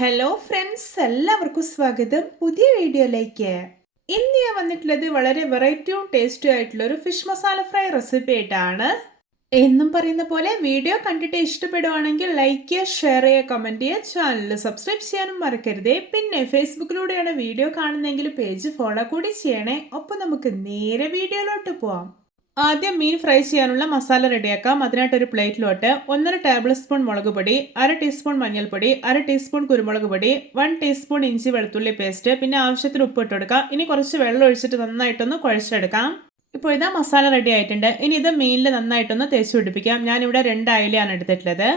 Hello friends, എല്ലാവർക്കും സ്വാഗതം പുതിയ വീഡിയോയിലേക്ക്. ഇന്ന് ഞാൻ വന്നിട്ടുള്ളത് വളരെ വെറൈറ്റിയും ടേസ്റ്റും ആയിട്ടുള്ള ഒരു ഫിഷ് മസാല ഫ്രൈ റെസിപ്പി ആയിട്ടാണ്. എന്നും പറയുന്ന പോലെ വീഡിയോ കണ്ടിട്ട് ഇഷ്ടപ്പെടുവാണെങ്കിൽ ലൈക്ക് ചെയ്യുക, ഷെയർ ചെയ്യുക, കമൻറ്റ് ചെയ്യുക, ചാനൽ സബ്സ്ക്രൈബ് ചെയ്യാനും മറക്കരുതേ. പിന്നെ ഫേസ്ബുക്കിലൂടെയാണ് വീഡിയോ കാണുന്നതെങ്കിൽ പേജ് ഫോളോ കൂടി ചെയ്യണേ. അപ്പോൾ നമുക്ക് നേരെ വീഡിയോയിലോട്ട് പോവാം. ആദ്യം മീൻ ഫ്രൈ ചെയ്യാനുള്ള മസാല റെഡിയാക്കാം. അതിനായിട്ട് ഒരു പ്ലേറ്റിലോട്ട് 1.5 ടേബിൾ സ്പൂൺ മുളക് പൊടി, 1/2 ടീസ്പൂൺ മഞ്ഞൾപ്പൊടി, 1/2 ടീസ്പൂൺ കുരുമുളക് പൊടി, 1 ടീസ്പൂൺ ഇഞ്ചി വെളുത്തുള്ളി പേസ്റ്റ്, പിന്നെ ആവശ്യത്തിന് ഉപ്പ് ഇട്ട് കൊടുക്കാം. ഇനി കുറച്ച് വെള്ളം ഒഴിച്ചിട്ട് നന്നായിട്ടൊന്ന് കുഴച്ചെടുക്കാം. ഇപ്പോൾ ഇതാ മസാല റെഡി ആയിട്ടുണ്ട്. ഇനി ഇത് മീനിൽ നന്നായിട്ടൊന്ന് തേച്ച് പിടിപ്പിക്കാം. ഞാനിവിടെ 2 അയലയാണ് എടുത്തിട്ടുള്ളത്.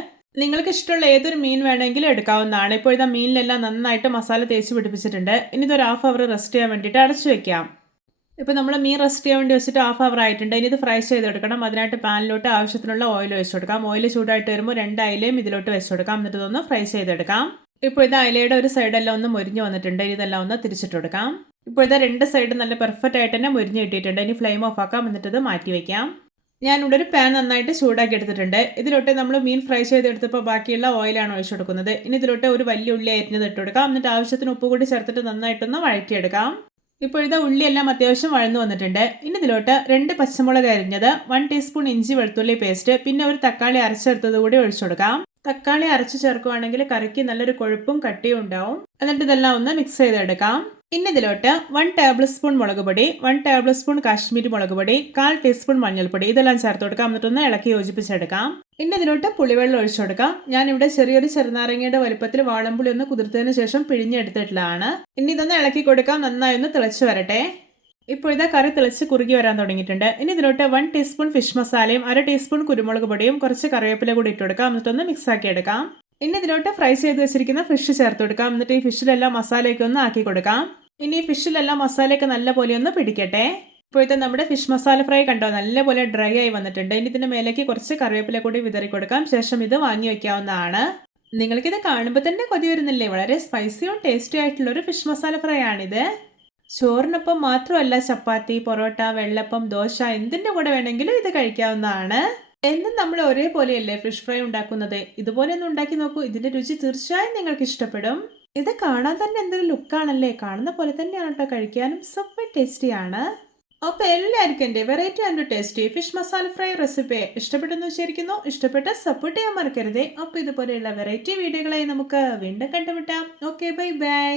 നിങ്ങൾക്ക് ഇഷ്ടമുള്ള ഏതൊരു മീൻ വേണമെങ്കിലും എടുക്കാവുന്നതാണ്. ഇപ്പോൾ ഇതാ മീനിലെല്ലാം നന്നായിട്ട് മസാല തേച്ച് പിടിപ്പിച്ചിട്ടുണ്ട്. ഇനി ഇതൊരു ഹാഫ് അവർ റെസ്റ്റ് ചെയ്യാൻ വേണ്ടിയിട്ട് അടച്ചു വെക്കാം. ഇപ്പോൾ നമ്മൾ മീൻ റെസ്റ്റ് ചെയ്യാൻ വേണ്ടി വെച്ചിട്ട് ഹാഫ് അവർ ആയിട്ടുണ്ട്. ഇനി ഇത് ഫ്രൈ ചെയ്തെടുക്കണം. അതിനായിട്ട് പാനിലോട്ട് ആവശ്യത്തിനുള്ള ഓയിൽ ഒഴിച്ചു കൊടുക്കാം. ഓയിൽ ചൂടായിട്ട് വരുമ്പോൾ 2 അയലയും ഇതിലോട്ട് വെച്ച് കൊടുക്കാം. എന്നിട്ട് ഇതൊന്ന് ഫ്രൈ ചെയ്തെടുക്കാം. ഇപ്പോൾ ഇത് അയലയുടെ ഒരു സൈഡെല്ലാം ഒന്ന് മുരിഞ്ഞ് വന്നിട്ടുണ്ട്. ഇതെല്ലാം ഒന്ന് തിരിച്ചിട്ട് കൊടുക്കാം. ഇപ്പോൾ ഇത് 2 സൈഡും നല്ല പെർഫെക്റ്റ് ആയിട്ട് തന്നെ മുരിഞ്ഞ് കിട്ടിയിട്ടുണ്ട്. ഇനി ഫ്ലെയിം ഓഫ് ആക്കാം. എന്നിട്ട് ഇത് മാറ്റി വയ്ക്കാം. ഞാനിവിടെ ഒരു പാൻ നന്നായിട്ട് ചൂടാക്കി എടുത്തിട്ടുണ്ട്. ഇതിലോട്ട് നമ്മൾ മീൻ ഫ്രൈ ചെയ്തെടുത്തപ്പോൾ ബാക്കിയുള്ള ഓയിലാണ് ഒഴിച്ചു കൊടുക്കുന്നത്. ഇനി ഇതിലോട്ട് ഒരു വലിയ ഉള്ളി അരിഞ്ഞത് ഇട്ട് കൊടുക്കാം. എന്നിട്ട് ആവശ്യത്തിന് ഉപ്പ് കൂടി ചേർത്തിട്ട് നന്നായിട്ടൊന്ന് വഴറ്റിയെടുക്കാം. ഇപ്പോൾ ഇത് ഉള്ളിയെല്ലാം അത്യാവശ്യം വഴന്നു വന്നിട്ടുണ്ട്. ഇനി ഇതിലോട്ട് 2 പച്ചമുളക് അരിഞ്ഞത്, 1 ടീസ്പൂൺ ഇഞ്ചി വെളുത്തുള്ളി പേസ്റ്റ്, പിന്നെ ഒരു തക്കാളി അരച്ചെടുത്തത് കൂടി ഒഴിച്ചു കൊടുക്കാം. തക്കാളി അരച്ച് ചേർക്കുകയാണെങ്കിൽ കറിക്ക് നല്ലൊരു കൊഴുപ്പും കട്ടിയും ഉണ്ടാവും. എന്നിട്ട് ഇതെല്ലാം ഒന്ന് മിക്സ് ചെയ്തെടുക്കാം. ഇനി ഇതിലോട്ട് 1 ടേബിൾ സ്പൂൺ മുളക് പൊടി, 1 ടേബിൾ സ്പൂൺ കാശ്മീരി മുളക് പൊടി, 1/4 ടീസ്പൂൺ മഞ്ഞൾപ്പൊടി, ഇതെല്ലാം ചേർത്ത് കൊടുക്കാം. എന്നിട്ടൊന്ന് ഇളക്കി യോജിപ്പിച്ചെടുക്കാം. ഇനി ഇതിലോട്ട് പുളിവെള്ളം ഒഴിച്ചു കൊടുക്കാം. ഞാനിവിടെ ചെറിയൊരു ചെറുനാരങ്ങയുടെ വലുപ്പത്തിൽ വാളംപുളി ഒന്ന് കുതിർത്തതിന് ശേഷം പിഴിഞ്ഞെടുത്തിട്ടുള്ളതാണ്. ഇനി ഇതൊന്ന് ഇളക്കി കൊടുക്കാം. നന്നായി ഒന്ന് തിളച്ച് വരട്ടെ. ഇപ്പോൾ ഇതാ കറി തിളച്ച് കുറുകി വരാൻ തുടങ്ങിയിട്ടുണ്ട്. ഇനി ഇതിലോട്ട് 1 ടീസ്പൂൺ ഫിഷ് മസാലയും 1/2 ടീസ്പൂൺ കുരുമുളക് പൊടിയും കുറച്ച് കറിവേപ്പില കൂടി ഇട്ട് കൊടുക്കാം. എന്നിട്ടൊന്ന് മിക്സ് ആക്കി എടുക്കാം. ഇനി ഇതിലോട്ട് ഫ്രൈ ചെയ്ത് വെച്ചിരിക്കുന്ന ഫിഷ് ചേർത്ത് കൊടുക്കാം. എന്നിട്ട് ഈ ഫിഷിലെല്ലാം മസാലയൊക്കെ ഒന്ന് ആക്കി കൊടുക്കാം. ഇനി ഫിഷിലെല്ലാം മസാലയൊക്കെ നല്ലപോലെ ഒന്ന് പിടിക്കട്ടെ. ഇപ്പോഴത്തെ നമ്മുടെ ഫിഷ് മസാല ഫ്രൈ കണ്ടോ, നല്ലപോലെ ഡ്രൈ ആയി വന്നിട്ടുണ്ട്. ഇനി ഇതിൻ്റെ മേലേക്ക് കുറച്ച് കറിവേപ്പില കൂടി വിതറി കൊടുക്കാം. ശേഷം ഇത് വാങ്ങി വയ്ക്കാവുന്നതാണ്. നിങ്ങൾക്കിത് കാണുമ്പോൾ തന്നെ കൊതി വരുന്നില്ലേ? വളരെ സ്പൈസിയും ടേസ്റ്റി ആയിട്ടുള്ള ഒരു ഫിഷ് മസാല ഫ്രൈ ആണിത്. ചോറിനൊപ്പം മാത്രമല്ല, ചപ്പാത്തി, പൊറോട്ട, വെള്ളപ്പം, ദോശ എന്തിൻ്റെ കൂടെ വേണമെങ്കിലും ഇത് കഴിക്കാവുന്നതാണ്. എന്നും നമ്മൾ ഒരേപോലെയല്ലേ ഫിഷ് ഫ്രൈ ഉണ്ടാക്കുന്നത്? ഇതുപോലെ ഒന്ന് ഉണ്ടാക്കി നോക്കൂ. ഇതിൻ്റെ രുചി തീർച്ചയായും നിങ്ങൾക്ക് ഇഷ്ടപ്പെടും. ഇത് കാണാൻ തന്നെ എന്തൊരു ലുക്കാണല്ലേ. കാണുന്ന പോലെ തന്നെയാണ് കേട്ടോ കഴിക്കാനും. സൂപ്പർ ടേസ്റ്റിയാണ്. അപ്പോൾ എല്ലാവർക്കും എൻ്റെ variety and tasty fish masala fry recipe ഇഷ്ടപ്പെട്ടെന്ന് വിചാരിക്കുന്നു. ഇഷ്ടപ്പെട്ട സപ്പോർട്ട് ചെയ്യാൻ മറക്കരുതേ. അപ്പോൾ ഇതുപോലെയുള്ള വെറൈറ്റി വീഡിയോകളായി നമുക്ക് വീണ്ടും കണ്ടുമുട്ടാം. Okay, bye bye.